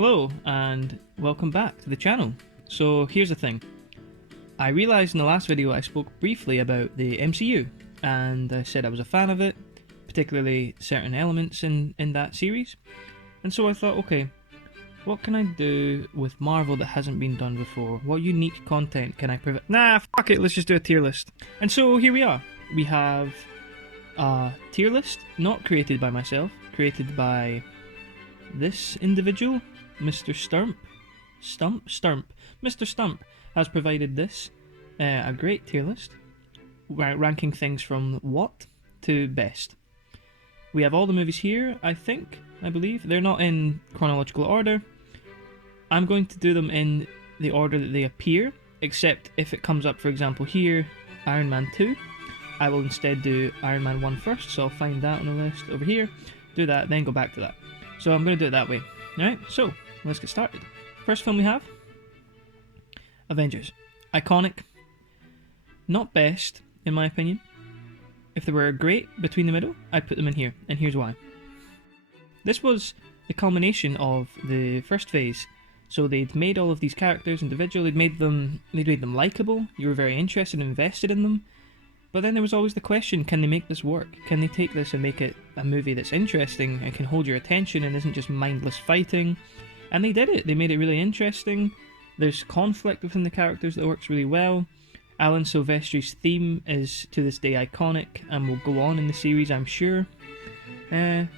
Hello, and welcome back to the channel. So here's the thing. I realised in the last video I spoke briefly about the MCU, and I said I was a fan of it, particularly certain elements in that series. And so I thought, okay, what can I do with Marvel that hasn't been done before? What unique content can I provide? Nah, fuck it, let's just do a tier list. And so here we are. We have a tier list, not created by myself, created by this individual, Mr. Stump. Mr. Stump has provided this, a great tier list, ranking things from what to best. We have all the movies here, I believe. They're not in chronological order. I'm going to do them in the order that they appear, except if it comes up, for example, here, Iron Man 2. I will instead do Iron Man 1 first, so I'll find that on the list over here, do that, then go back to that. So I'm going to do it that way. Alright, so let's get started. First film we have, Avengers. Iconic. Not best, in my opinion. If there were a great between the middle, I'd put them in here, and here's why. This was the culmination of the first phase. So they'd made all of these characters individual, they'd made them likeable, you were very interested and invested in them. But then there was always the question, can they make this work? Can they take this and make it a movie that's interesting and can hold your attention and isn't just mindless fighting? And they did it. They made it really interesting. There's conflict within the characters that works really well. Alan Silvestri's theme is to this day iconic and will go on in the series, I'm sure.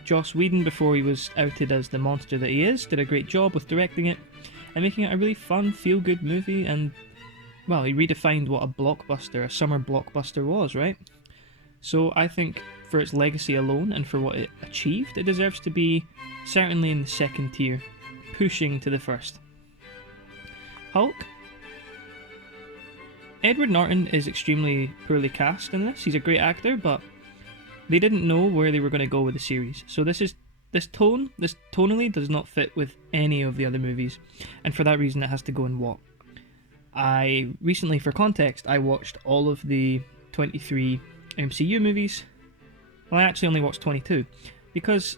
Joss Whedon, before he was outed as the monster that he is, did a great job with directing it and making it a really fun, feel-good movie, and well, he redefined what a blockbuster, a summer blockbuster was, right? So I think for its legacy alone and for what it achieved, it deserves to be certainly in the second tier, pushing to the first. Hulk. Edward Norton is extremely poorly cast in this. He's a great actor, but they didn't know where they were going to go with the series. So this tonally does not fit with any of the other movies, and for that reason it has to go in what? I recently, for context, I watched all of the 23 MCU movies. Well, I actually only watched 22 because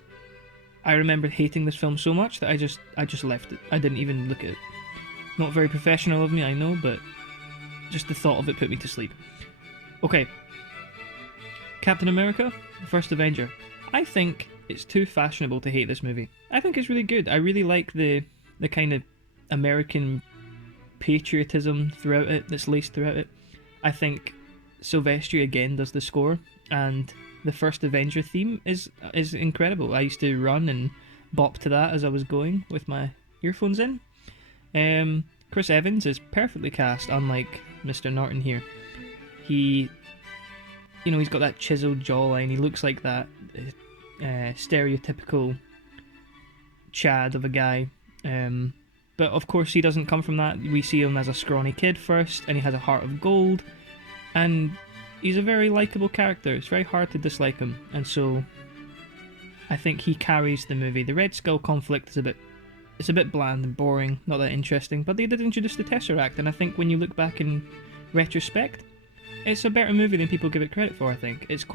I remember hating this film so much that I just left it. I didn't even look at it. Not very professional of me, I know, but just the thought of it put me to sleep. Okay. Captain America, the First Avenger. I think it's too fashionable to hate this movie. I think it's really good. I really like the kind of American patriotism throughout it, that's laced throughout it. I think Silvestri again does the score, and the First Avenger theme is incredible. I used to run and bop to that as I was going with my earphones in. Chris Evans is perfectly cast, unlike Mr. Norton here. He's got that chiseled jawline. He looks like that stereotypical Chad of a guy. But of course he doesn't come from that. We see him as a scrawny kid first, and he has a heart of gold, and he's a very likeable character. It's very hard to dislike him, and so I think he carries the movie. The Red Skull conflict is a bit bland and boring, not that interesting, but they did introduce the Tesseract, and I think when you look back in retrospect, it's a better movie than people give it credit for. I think it's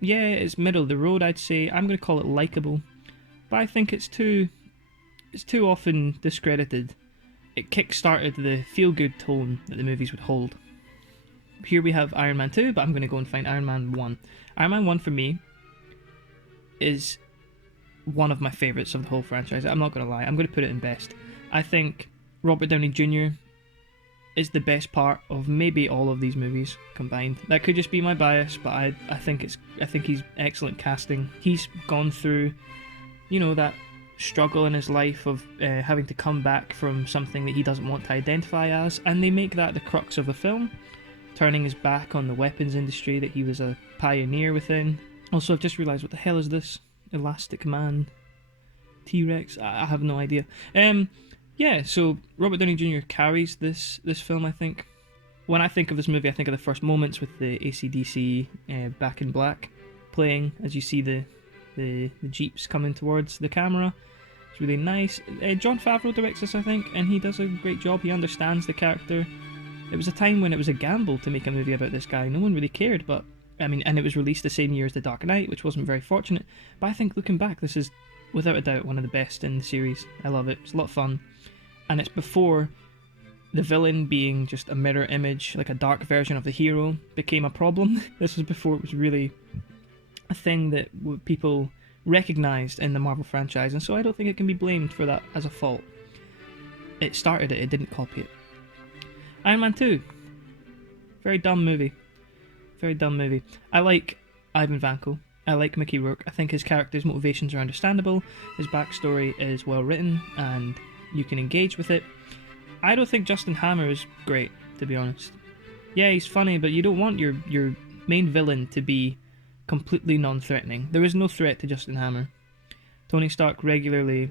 it's middle of the road, I'd say. I'm going to call it likeable, but I think it's too often discredited. It kick-started the feel-good tone that the movies would hold. Here we have Iron Man 2, but I'm going to go and find Iron Man 1. Iron Man 1 for me is one of my favourites of the whole franchise. I'm not going to lie, I'm going to put it in best. I think Robert Downey Jr. is the best part of maybe all of these movies combined. That could just be my bias, but I think he's excellent casting. He's gone through, that struggle in his life of having to come back from something that he doesn't want to identify as, and they make that the crux of the film, turning his back on the weapons industry that he was a pioneer within. Also, I've just realised, what the hell is this? Elastic Man? T-Rex? I have no idea. So Robert Downey Jr. carries this film, I think. When I think of this movie, I think of the first moments with the AC/DC Back in Black playing, as you see the jeeps coming towards the camera. It's really nice. Jon Favreau directs this, I think, and he does a great job. He understands the character. It was a time when it was a gamble to make a movie about this guy. No one really cared, but and it was released the same year as The Dark Knight, which wasn't very fortunate. But I think looking back, this is without a doubt one of the best in the series. I love it. It's a lot of fun. And it's before the villain being just a mirror image, like a dark version of the hero, became a problem. This was before it was really a thing that people recognised in the Marvel franchise, and so I don't think it can be blamed for that as a fault. It started it didn't copy it. Iron Man 2. Very dumb movie. Very dumb movie. I like Ivan Vanko. I like Mickey Rourke. I think his character's motivations are understandable. His backstory is well written, and you can engage with it. I don't think Justin Hammer is great, to be honest. Yeah, he's funny, but you don't want your main villain to be completely non-threatening. There is no threat to Justin Hammer. Tony Stark regularly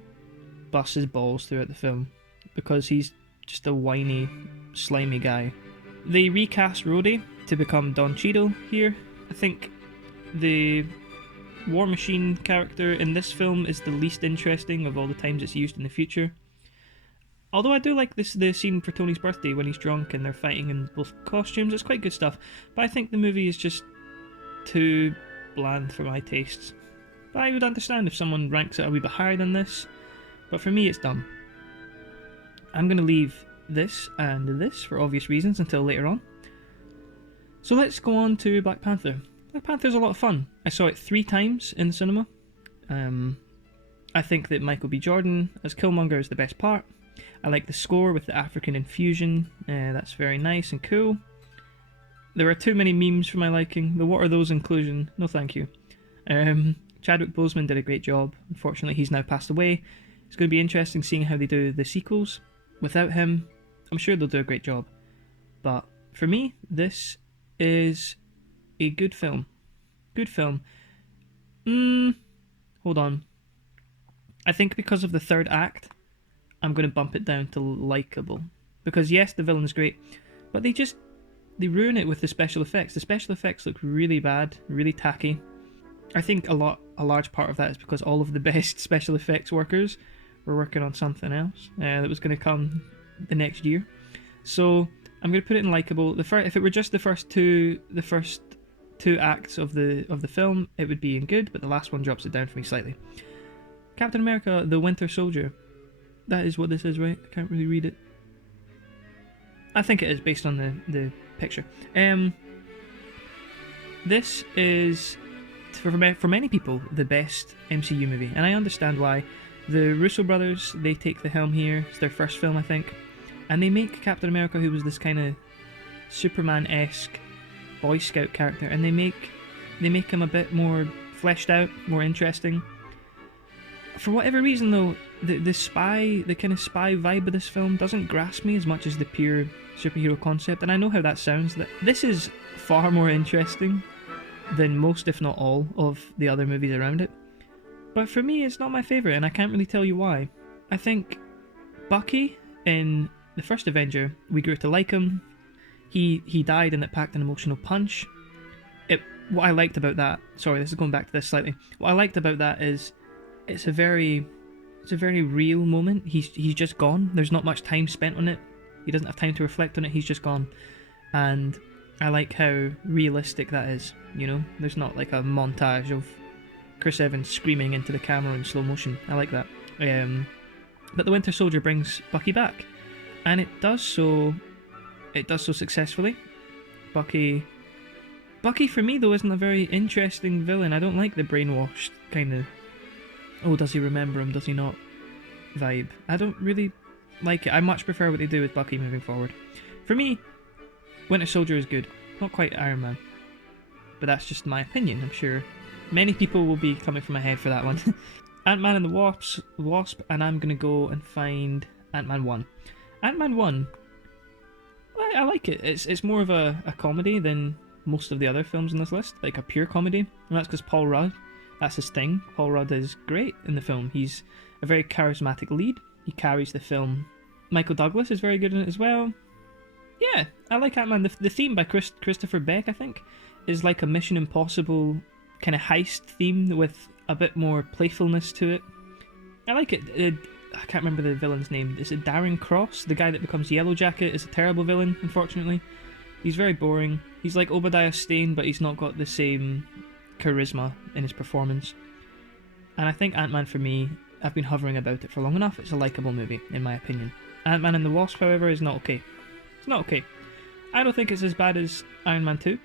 busts his balls throughout the film because he's just a whiny, slimy guy. They recast Rhodey to become Don Cheadle here. I think the War Machine character in this film is the least interesting of all the times it's used in the future. Although I do like the scene for Tony's birthday when he's drunk and they're fighting in both costumes. It's quite good stuff. But I think the movie is just too bland for my tastes. But I would understand if someone ranks it a wee bit higher than this. But for me, it's dumb. I'm going to leave this and this for obvious reasons until later on. So let's go on to Black Panther. Black Panther's a lot of fun. I saw it 3 times in the cinema. I think that Michael B. Jordan as Killmonger is the best part. I like the score with the African infusion. That's very nice and cool. There are too many memes for my liking. The what are those inclusion? No thank you. Chadwick Boseman did a great job. Unfortunately, he's now passed away. It's going to be interesting seeing how they do the sequels. Without him, I'm sure they'll do a great job. But for me, this is a good film. Good film. Hold on. I think because of the third act, I'm going to bump it down to likable. Because yes, the villain's great, but they ruin it with the special effects. The special effects look really bad, really tacky. I think a large part of that is because all of the best special effects workers were working on something else that was going to come the next year. So I'm going to put it in likable. If it were just the first two acts of the film, it would be in good, but the last one drops it down for me slightly. Captain America: The Winter Soldier. That is what this is, right? I can't really read it. I think it is based on the picture. This is, for many people, the best MCU movie, and I understand why. The Russo brothers, they take the helm here. It's their first film, I think, and they make Captain America, who was this kind of Superman-esque Boy Scout character, and they make him a bit more fleshed out, more interesting. For whatever reason, though, the kind of spy vibe of this film doesn't grasp me as much as the pure superhero concept, and I know how that sounds. That this is far more interesting than most, if not all, of the other movies around it. But for me, it's not my favourite, and I can't really tell you why. I think Bucky in the first Avenger, we grew to like him. He died and it packed an emotional punch. What I liked about that, sorry, this is going back to this slightly. What I liked about that is it's a very real moment. He's just gone. There's not much time spent on it. He doesn't have time to reflect on it. He's just gone. And I like how realistic that is, you know? There's not like a montage of Chris Evans screaming into the camera in slow motion. I like that. But the Winter Soldier brings Bucky back, and it does so successfully. Bucky for me, though, isn't a very interesting villain. I don't like the brainwashed kind of, oh, does he remember him, does he not vibe. I don't really like it. I much prefer what they do with Bucky moving forward. For me, Winter Soldier is good. Not quite Iron Man. But that's just my opinion. I'm sure many people will be coming for my head for that one. Ant-Man and the Wasp, and I'm going to go and find Ant-Man 1. Ant-Man 1, I like it. It's more of a comedy than most of the other films on this list, like a pure comedy. And that's because Paul Rudd, that's his thing. Paul Rudd is great in the film. He's a very charismatic lead. He carries the film. Michael Douglas is very good in it as well. Yeah, I like Ant-Man. The theme by Christopher Beck, I think, is like a Mission Impossible kind of heist theme with a bit more playfulness to it. I like it. I can't remember the villain's name. Is it Darren Cross? The guy that becomes Yellow Jacket is a terrible villain, unfortunately. He's very boring. He's like Obadiah Stane, but he's not got the same charisma in his performance. And I think Ant-Man, for me, I've been hovering about it for long enough. It's a likeable movie, in my opinion. Ant-Man and the Wasp, however, is not okay. It's not okay. I don't think it's as bad as Iron Man 2,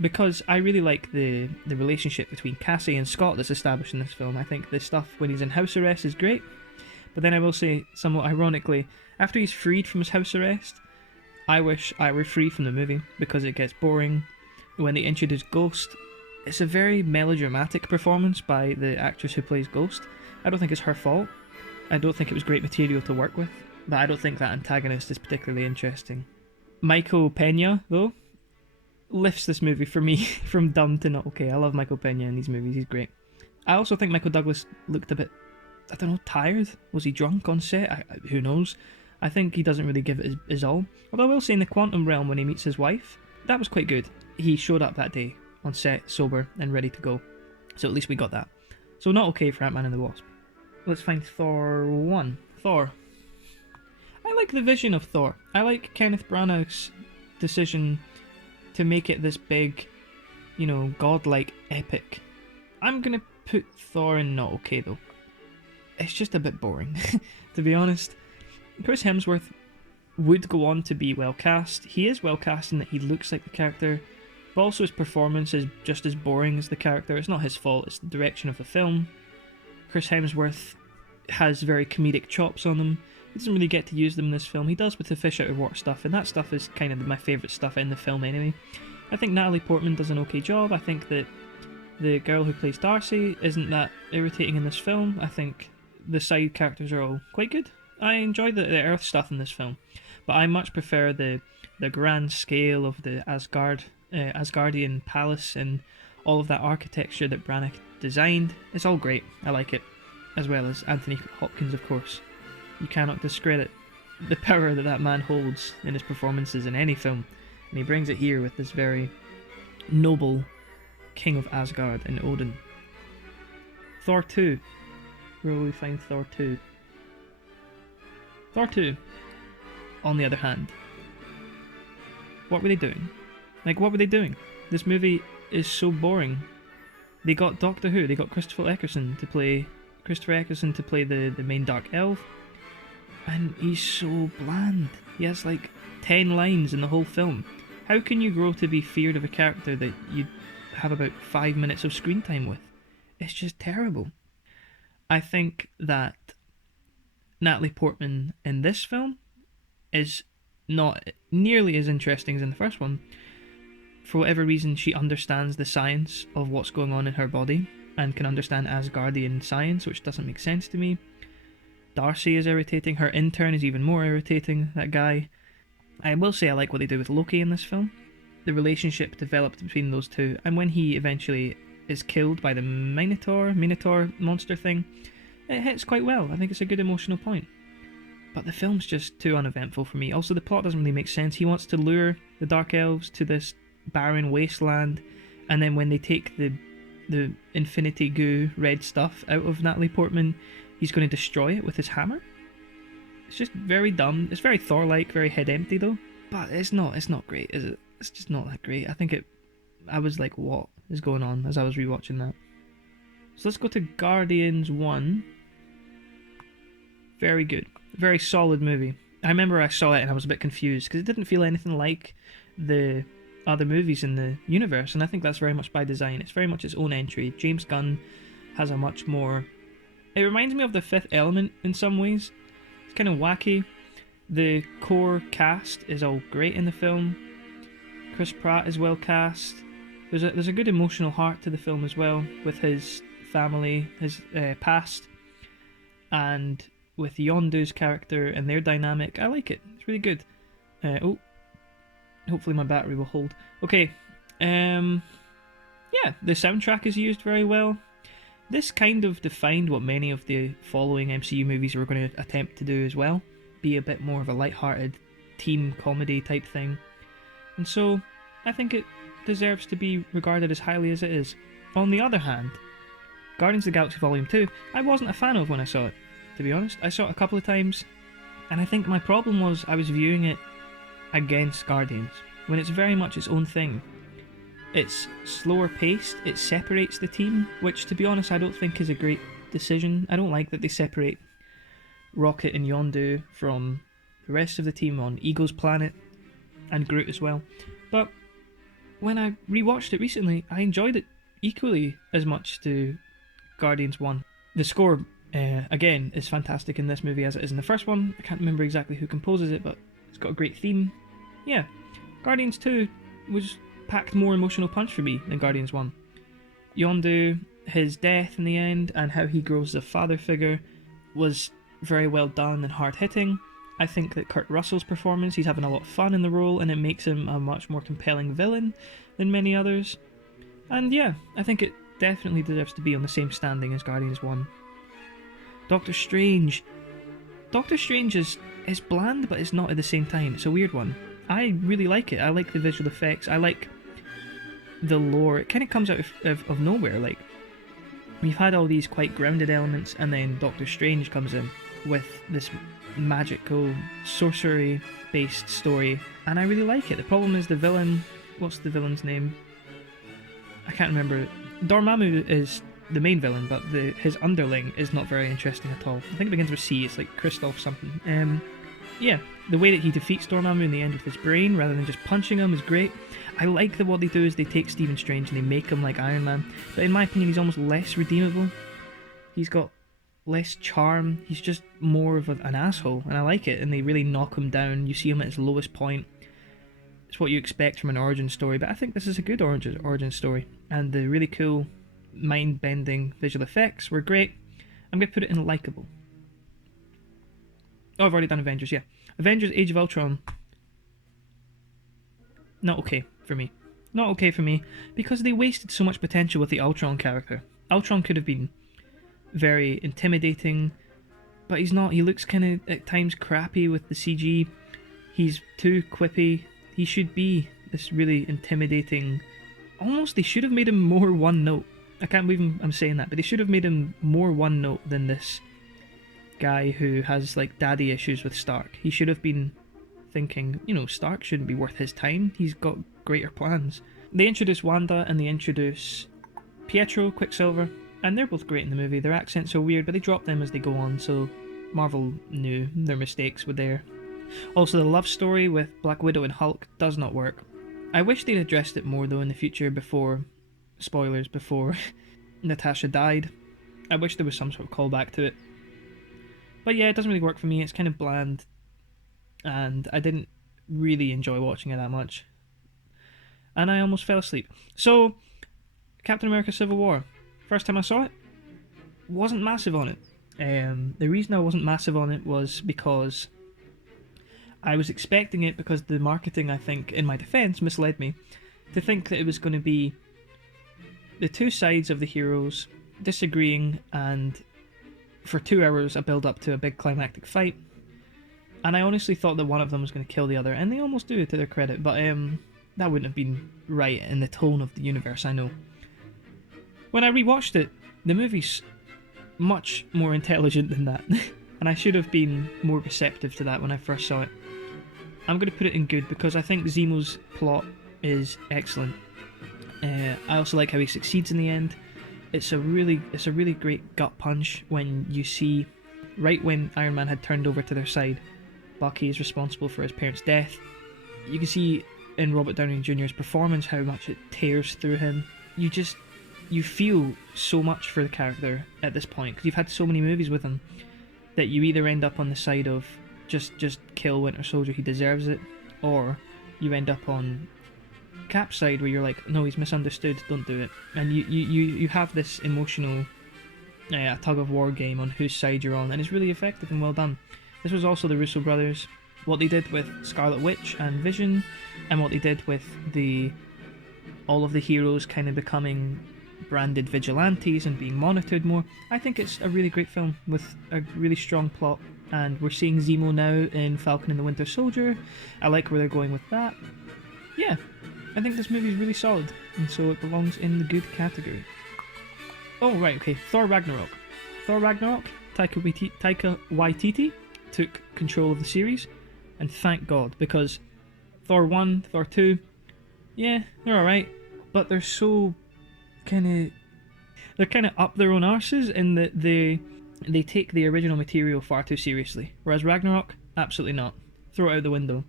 because I really like the relationship between Cassie and Scott that's established in this film. I think the stuff when he's in house arrest is great, but then I will say, somewhat ironically, after he's freed from his house arrest, I wish I were free from the movie, because it gets boring. When they introduce Ghost, it's a very melodramatic performance by the actress who plays Ghost. I don't think it's her fault. I don't think it was great material to work with, but I don't think that antagonist is particularly interesting. Michael Pena, though, lifts this movie for me from dumb to not okay. I love Michael Pena in these movies, he's great. I also think Michael Douglas looked a bit, I don't know, tired? Was he drunk on set? Who knows? I think he doesn't really give it his all. Although I will say in the Quantum Realm, when he meets his wife, that was quite good. He showed up that day on set, sober and ready to go. So at least we got that. So not okay for Ant-Man and the Wasp. Let's find Thor 1. Thor. I like the vision of Thor. I like Kenneth Branagh's decision to make it this big, godlike epic. I'm gonna put Thor in not okay though. It's just a bit boring, to be honest. Chris Hemsworth would go on to be well cast. He is well cast in that he looks like the character, but also his performance is just as boring as the character. It's not his fault, it's the direction of the film. Chris Hemsworth has very comedic chops on him. He doesn't really get to use them in this film. He does with the fish out of water stuff, and that stuff is kind of my favourite stuff in the film anyway. I think Natalie Portman does an okay job. I think that the girl who plays Darcy isn't that irritating in this film. I think the side characters are all quite good. I enjoy the Earth stuff in this film, but I much prefer the grand scale of the Asgardian palace and all of that architecture that Branagh designed. It's all great. I like it, as well as Anthony Hopkins, of course. You cannot discredit the power that man holds in his performances in any film, and he brings it here with this very noble king of Asgard and Odin. Thor 2. Where will we find Thor 2? Thor 2, on the other hand. What were they doing? What were they doing? This movie is so boring. They got Doctor Who, they got Christopher Eccleston to play the main Dark Elf, and he's so bland. He has 10 lines in the whole film. How can you grow to be feared of a character that you have about 5 minutes of screen time with? It's just terrible. I think that Natalie Portman in this film is not nearly as interesting as in the first one. For whatever reason, she understands the science of what's going on in her body and can understand Asgardian science, which doesn't make sense to me. Darcy is irritating. Her intern is even more irritating, that guy. I will say I like what they do with Loki in this film. The relationship developed between those two, and when he eventually is killed by the Minotaur monster thing, it hits quite well. I think it's a good emotional point. But the film's just too uneventful for me. Also, the plot doesn't really make sense. He wants to lure the Dark Elves to this barren wasteland, and then when they take the infinity goo red stuff out of Natalie Portman, he's going to destroy it with his hammer. It's just very dumb. It's very Thor-like, very head empty though. But it's not great, is it? It's just not that great. I was like, what is going on as I was rewatching that. So let's go to Guardians 1. Very good. Very solid movie. I remember I saw it and I was a bit confused because it didn't feel anything like the other movies in the universe, and I think that's very much by design. It's very much its own entry. James Gunn has a much more... It reminds me of The Fifth Element in some ways. It's kind of wacky. The core cast is all great in the film. Chris Pratt is well cast. There's a good emotional heart to the film as well, with his family, his past, and with Yondu's character and their dynamic. I like it. It's really good. Hopefully my battery will hold. Okay. Yeah, the soundtrack is used very well. This kind of defined what many of the following MCU movies were going to attempt to do as well. Be a bit more of a light-hearted team comedy type thing. And so, I think it deserves to be regarded as highly as it is. On the other hand, Guardians of the Galaxy Volume 2, I wasn't a fan of when I saw it, to be honest. I saw it a couple of times, and I think my problem was I was viewing it against Guardians, when it's very much its own thing. It's slower paced, it separates the team, which to be honest I don't think is a great decision. I don't like that they separate Rocket and Yondu from the rest of the team on Ego's planet, and Groot as well. But when I rewatched it recently, I enjoyed it equally as much to Guardians 1. The score, again, is fantastic in this movie as it is in the first one. I can't remember exactly who composes it, but it's got a great theme. Yeah, Guardians 2 was packed more emotional punch for me than Guardians 1. Yondu, his death in the end, and how he grows as a father figure was very well done and hard-hitting. I think that Kurt Russell's performance, he's having a lot of fun in the role, and it makes him a much more compelling villain than many others. And yeah, I think it definitely deserves to be on the same standing as Guardians 1. Doctor Strange. Doctor Strange is bland, but it's not at the same time. It's a weird one. I really like it. I like the visual effects. I like the lore. It kind of comes out of nowhere. Like, we've had all these quite grounded elements, and then Doctor Strange comes in with this magical sorcery based story, and I really like it. The problem is the villain. What's the villain's name? I can't remember. Dormammu is the main villain, but his underling is not very interesting at all. I think it begins with C. It's like Christoph something. Yeah, the way that he defeats Dormammu in the end with his brain rather than just punching him is great. I like that what they do is they take Stephen Strange and they make him like Iron Man, but in my opinion he's almost less redeemable. He's got less charm. He's just more of an asshole, and I like it. And they really knock him down. You see him at his lowest point. It's what you expect from an origin story, but I think this is a good origin story. And the really cool, mind-bending visual effects were great. I'm going to put it in likable. Oh, I've already done Avengers, yeah. Avengers Age of Ultron. Not okay for me. Not okay for me, because they wasted so much potential with the Ultron character. Ultron could have been very intimidating, but he's not. He looks kind of at times crappy with the CG. He's too quippy. He should be this really intimidating. Almost, they should have made him more one note. I can't believe I'm saying that, but they should have made him more one note than this guy who has like daddy issues with Stark. He should have been thinking, Stark shouldn't be worth his time. He's got greater plans. They introduce Wanda and they introduce Pietro, Quicksilver, and they're both great in the movie. Their accents are weird, but they drop them as they go on, so Marvel knew their mistakes were there. Also, the love story with Black Widow and Hulk does not work. I wish they'd addressed it more though in the future before, spoilers, before Natasha died. I wish there was some sort of callback to it. But yeah, it doesn't really work for me. It's kind of bland, and I didn't really enjoy watching it that much. And I almost fell asleep. So, Captain America Civil War. First time I saw it, wasn't massive on it. The reason I wasn't massive on it was because I was expecting it, because the marketing, I think, in my defense, misled me to think that it was going to be the two sides of the heroes disagreeing, and for 2 hours a build up to a big climactic fight. And I honestly thought that one of them was going to kill the other, and they almost do, to their credit, but that wouldn't have been right in the tone of the universe, I know. When I rewatched it, the movie's much more intelligent than that, and I should have been more receptive to that when I first saw it. I'm going to put it in good, because I think Zemo's plot is excellent. I also like how he succeeds in the end. It's a really great gut punch when you see, right when Iron Man had turned over to their side, Bucky is responsible for his parents' death. You can see in Robert Downey Jr.'s performance how much it tears through him. You feel so much for the character at this point, because you've had so many movies with him, that you either end up on the side of just kill Winter Soldier, he deserves it, or you end up on Cap's side where you're like, no, he's misunderstood, don't do it. And you have this emotional tug of war game on whose side you're on, and it's really effective and well done. This was also the Russo brothers, what they did with Scarlet Witch and Vision, and what they did with all of the heroes kind of becoming branded vigilantes and being monitored more. I think it's a really great film with a really strong plot, and we're seeing Zemo now in Falcon and the Winter Soldier. I like where they're going with that. Yeah, I think this movie is really solid, and so it belongs in the good category. Oh, right, okay, Thor Ragnarok. Taika Waititi took control of the series, and thank God, because Thor 1, Thor 2, yeah, they're alright, but they're so they're kind of up their own arses in that they take the original material far too seriously. Whereas Ragnarok, absolutely not. Throw it out the window.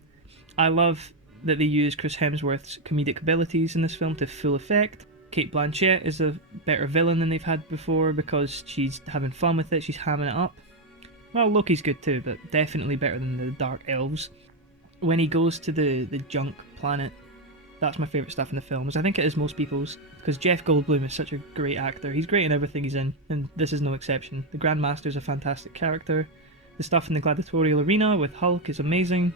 I love that they use Chris Hemsworth's comedic abilities in this film to full effect. Cate Blanchett is a better villain than they've had before because she's having fun with it, she's hamming it up. Well, Loki's good too, but definitely better than the Dark Elves. When he goes to the junk planet, that's my favourite stuff in the film, as I think it is most people's, because Jeff Goldblum is such a great actor. He's great in everything he's in, and this is no exception. The Grandmaster's a fantastic character. The stuff in the gladiatorial arena with Hulk is amazing.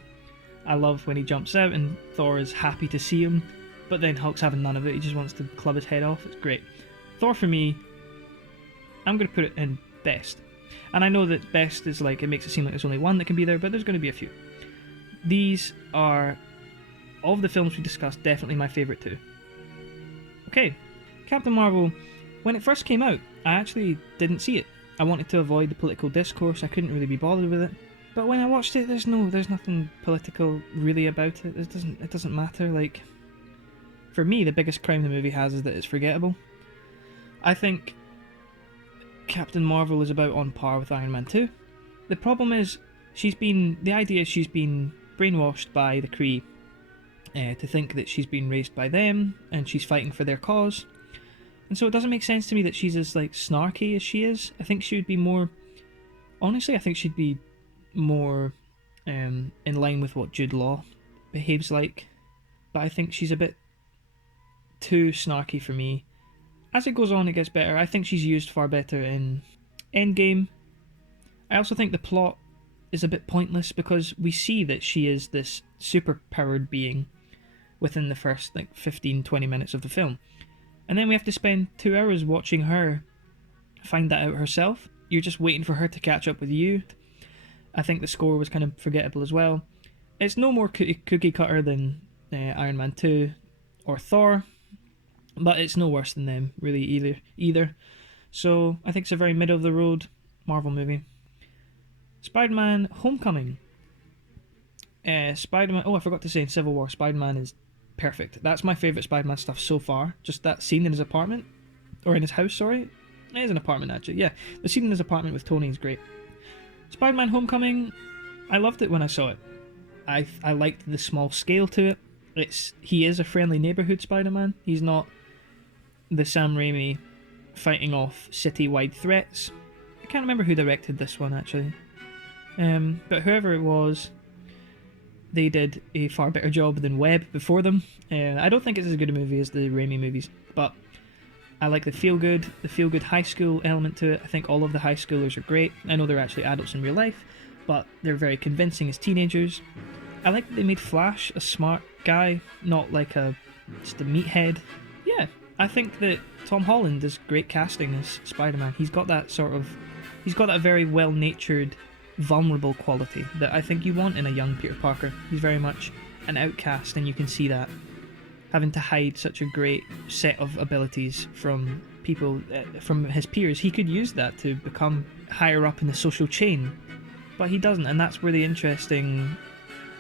I love when he jumps out and Thor is happy to see him, but then Hulk's having none of it. He just wants to club his head off. It's great. Thor, for me, I'm going to put it in best. And I know that best is like, it makes it seem like there's only one that can be there, but there's going to be a few. These are, of the films we discussed, definitely my favourite two. Okay, Captain Marvel, when it first came out, I actually didn't see it. I wanted to avoid the political discourse, I couldn't really be bothered with it. But when I watched it, there's nothing political really about it. It doesn't matter. Like, for me, the biggest crime the movie has is that it's forgettable. I think Captain Marvel is about on par with Iron Man 2. The problem is, she's been brainwashed by the Kree to think that she's been raised by them and she's fighting for their cause. And so it doesn't make sense to me that she's as like snarky as she is. I think she would be more... Honestly, I think she'd be more in line with what Jude Law behaves like. But I think she's a bit too snarky for me. As it goes on, it gets better. I think she's used far better in Endgame. I also think the plot is a bit pointless because we see that she is this super-powered being within the first 15-20 minutes of the film. And then we have to spend 2 hours watching her find that out herself. You're just waiting for her to catch up with you. I think the score was kind of forgettable as well. It's no more cookie cutter than Iron Man 2 or Thor, but it's no worse than them, really, either. So, I think it's a very middle-of-the-road Marvel movie. Spider-Man Homecoming. Spider-Man... Oh, I forgot to say, in Civil War, Spider-Man is perfect. That's my favourite Spider-Man stuff so far. Just that scene in his apartment. Or in his house, sorry. It is an apartment, actually. Yeah, the scene in his apartment with Tony is great. Spider-Man Homecoming, I loved it when I saw it. I liked the small scale to it. He is a friendly neighbourhood Spider-Man. He's not the Sam Raimi fighting off city-wide threats. I can't remember who directed this one, actually. But whoever it was, they did a far better job than Webb before them. I don't think it's as good a movie as the Raimi movies, but I like the feel-good high school element to it. I think all of the high schoolers are great. I know they're actually adults in real life, but they're very convincing as teenagers. I like that they made Flash a smart guy, not like just a meathead. Yeah, I think that Tom Holland is great casting as Spider-Man. He's got that very well-natured, vulnerable quality that I think you want in a young Peter Parker. He's very much an outcast, and you can see that. Having to hide such a great set of abilities from people, from his peers, he could use that to become higher up in the social chain, but he doesn't, and that's where the interesting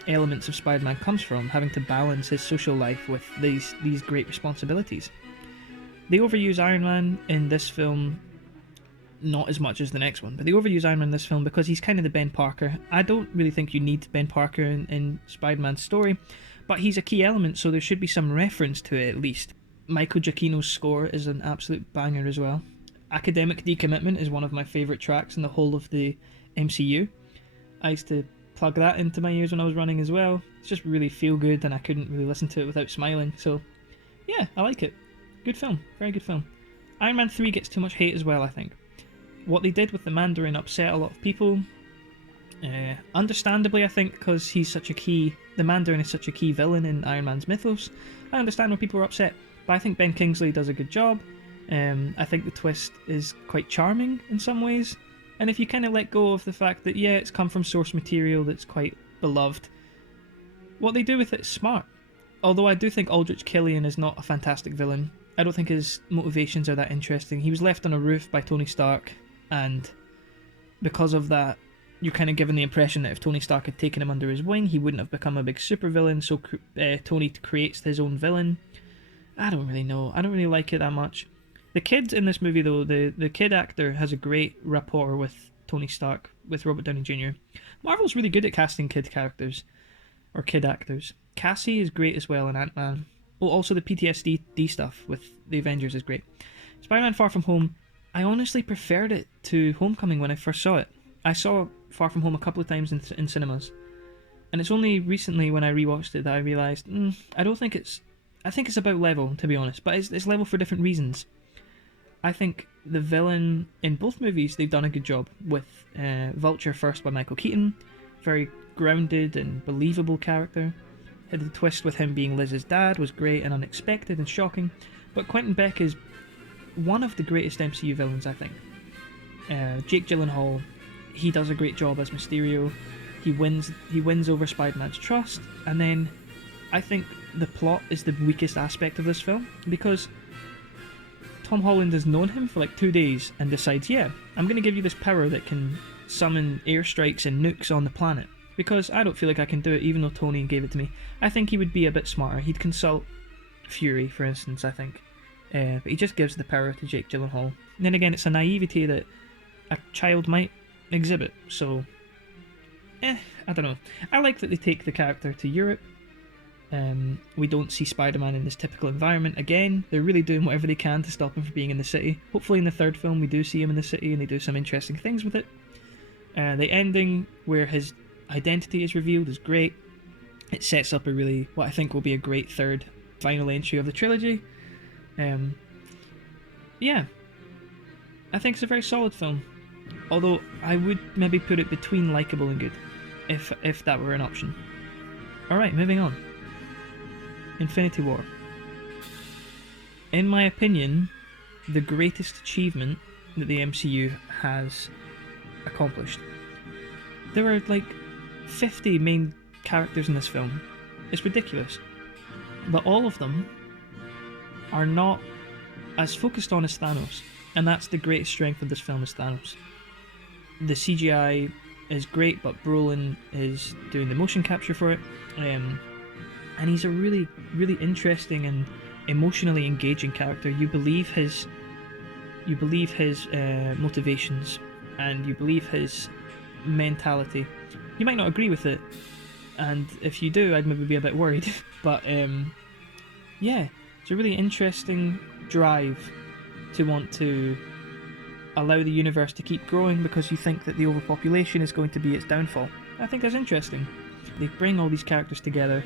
elements of Spider-Man comes from, having to balance his social life with these great responsibilities. They overuse Iron Man in this film, not as much as the next one, but they overuse Iron Man in this film because he's kind of the Ben Parker. I don't really think you need Ben Parker in Spider-Man's story, but he's a key element, so there should be some reference to it at least. Michael Giacchino's score is an absolute banger as well. Academic Decommitment is one of my favourite tracks in the whole of the MCU. I used to plug that into my ears when I was running as well. It's just really feel good, and I couldn't really listen to it without smiling, so yeah, I like it. Good film, very good film. Iron Man 3 gets too much hate as well, I think. What they did with the Mandarin upset a lot of people. Understandably, I think, because the Mandarin is such a key villain in Iron Man's mythos. I understand why people are upset, but I think Ben Kingsley does a good job. I think the twist is quite charming in some ways, and if you kind of let go of the fact that, yeah, it's come from source material that's quite beloved, what they do with it is smart. Although I do think Aldrich Killian is not a fantastic villain. I don't think his motivations are that interesting. He was left on a roof by Tony Stark, and because of that, you're kind of given the impression that if Tony Stark had taken him under his wing, he wouldn't have become a big supervillain, so Tony creates his own villain. I don't really know. I don't really like it that much. The kid in this movie, though, the kid actor has a great rapport with Tony Stark, with Robert Downey Jr. Marvel's really good at casting kid characters, or kid actors. Cassie is great as well in Ant-Man. Oh, also the PTSD stuff with the Avengers is great. Spider-Man Far From Home, I honestly preferred it to Homecoming when I first saw it. I saw Far From Home a couple of times in cinemas. And it's only recently when I rewatched it that I realised, I think it's about level, to be honest, but it's level for different reasons. I think the villain in both movies, they've done a good job with Vulture first by Michael Keaton, very grounded and believable character. The twist with him being Liz's dad was great and unexpected and shocking, but Quentin Beck is one of the greatest MCU villains, I think. Jake Gyllenhaal, he does a great job as Mysterio. He wins over Spider-Man's trust, and then I think the plot is the weakest aspect of this film, because Tom Holland has known him for like 2 days and decides, yeah, I'm going to give you this power that can summon airstrikes and nukes on the planet, because I don't feel like I can do it, even though Tony gave it to me. I think he would be a bit smarter. He'd consult Fury, for instance, I think. But he just gives the power to Jake Gyllenhaal. And then again, it's a naivety that a child might exhibit, so I don't know. I like that they take the character to Europe. We don't see Spider-Man in this typical environment again. They're really doing whatever they can to stop him from being in the city. Hopefully in the third film we do see him in the city and they do some interesting things with it. The ending where his identity is revealed is great. It sets up what I think will be a great third final entry of the trilogy. Yeah, I think it's a very solid film. Although I would maybe put it between likeable and good, if that were an option. Alright, moving on. Infinity War. In my opinion, the greatest achievement that the MCU has accomplished. There are like 50 main characters in this film. It's ridiculous. But all of them are not as focused on as Thanos. And that's the greatest strength of this film, is Thanos. The CGI is great, but Brolin is doing the motion capture for it. And he's a really, really interesting and emotionally engaging character. You believe his motivations, and you believe his mentality. You might not agree with it, and if you do, I'd maybe be a bit worried. But yeah, it's a really interesting drive to want to allow the universe to keep growing because you think that the overpopulation is going to be its downfall. I think that's interesting. They bring all these characters together,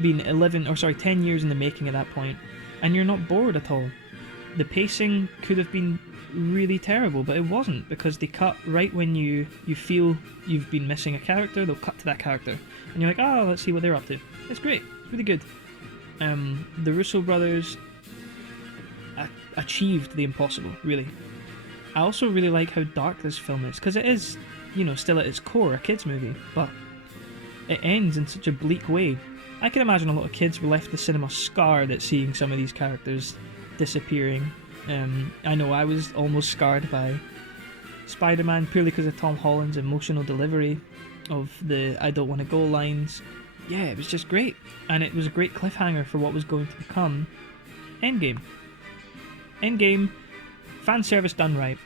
been 10 years in the making at that point, and you're not bored at all. The pacing could have been really terrible, but it wasn't, because they cut right when you feel you've been missing a character. They'll cut to that character, and you're like, oh, let's see what they're up to. It's great. It's really good. The Russo brothers achieved the impossible, really. I also really like how dark this film is, because it is, still at its core a kids movie, but it ends in such a bleak way. I can imagine a lot of kids were left the cinema scarred at seeing some of these characters disappearing. I know I was almost scarred by Spider-Man purely because of Tom Holland's emotional delivery of the I don't want to go lines. Yeah, it was just great. And it was a great cliffhanger for what was going to become Endgame. Endgame, fan service done right.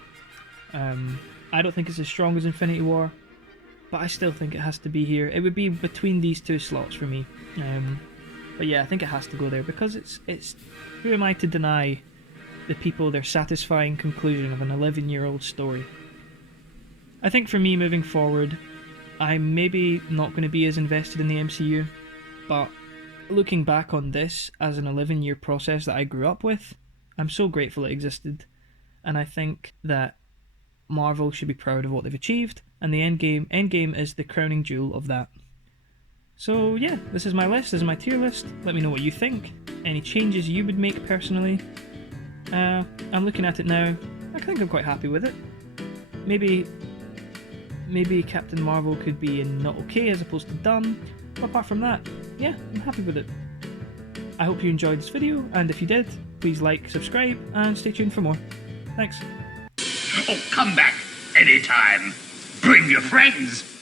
I don't think it's as strong as Infinity War, but I still think it has to be here. It would be between these two slots for me. But yeah, I think it has to go there, because it's who am I to deny the people their satisfying conclusion of an 11-year-old story. I think for me moving forward, I'm maybe not going to be as invested in the MCU, but looking back on this as an 11-year process that I grew up with, I'm so grateful it existed, and I think that Marvel should be proud of what they've achieved, and the Endgame is the crowning jewel of that. So yeah, this is my list, this is my tier list. Let me know what you think, any changes you would make personally. I'm looking at it now, I think I'm quite happy with it. Maybe Captain Marvel could be in not okay as opposed to dumb, but apart from that, yeah, I'm happy with it. I hope you enjoyed this video, and if you did, please like, subscribe, and stay tuned for more. Thanks. Oh, come back anytime. Bring your friends.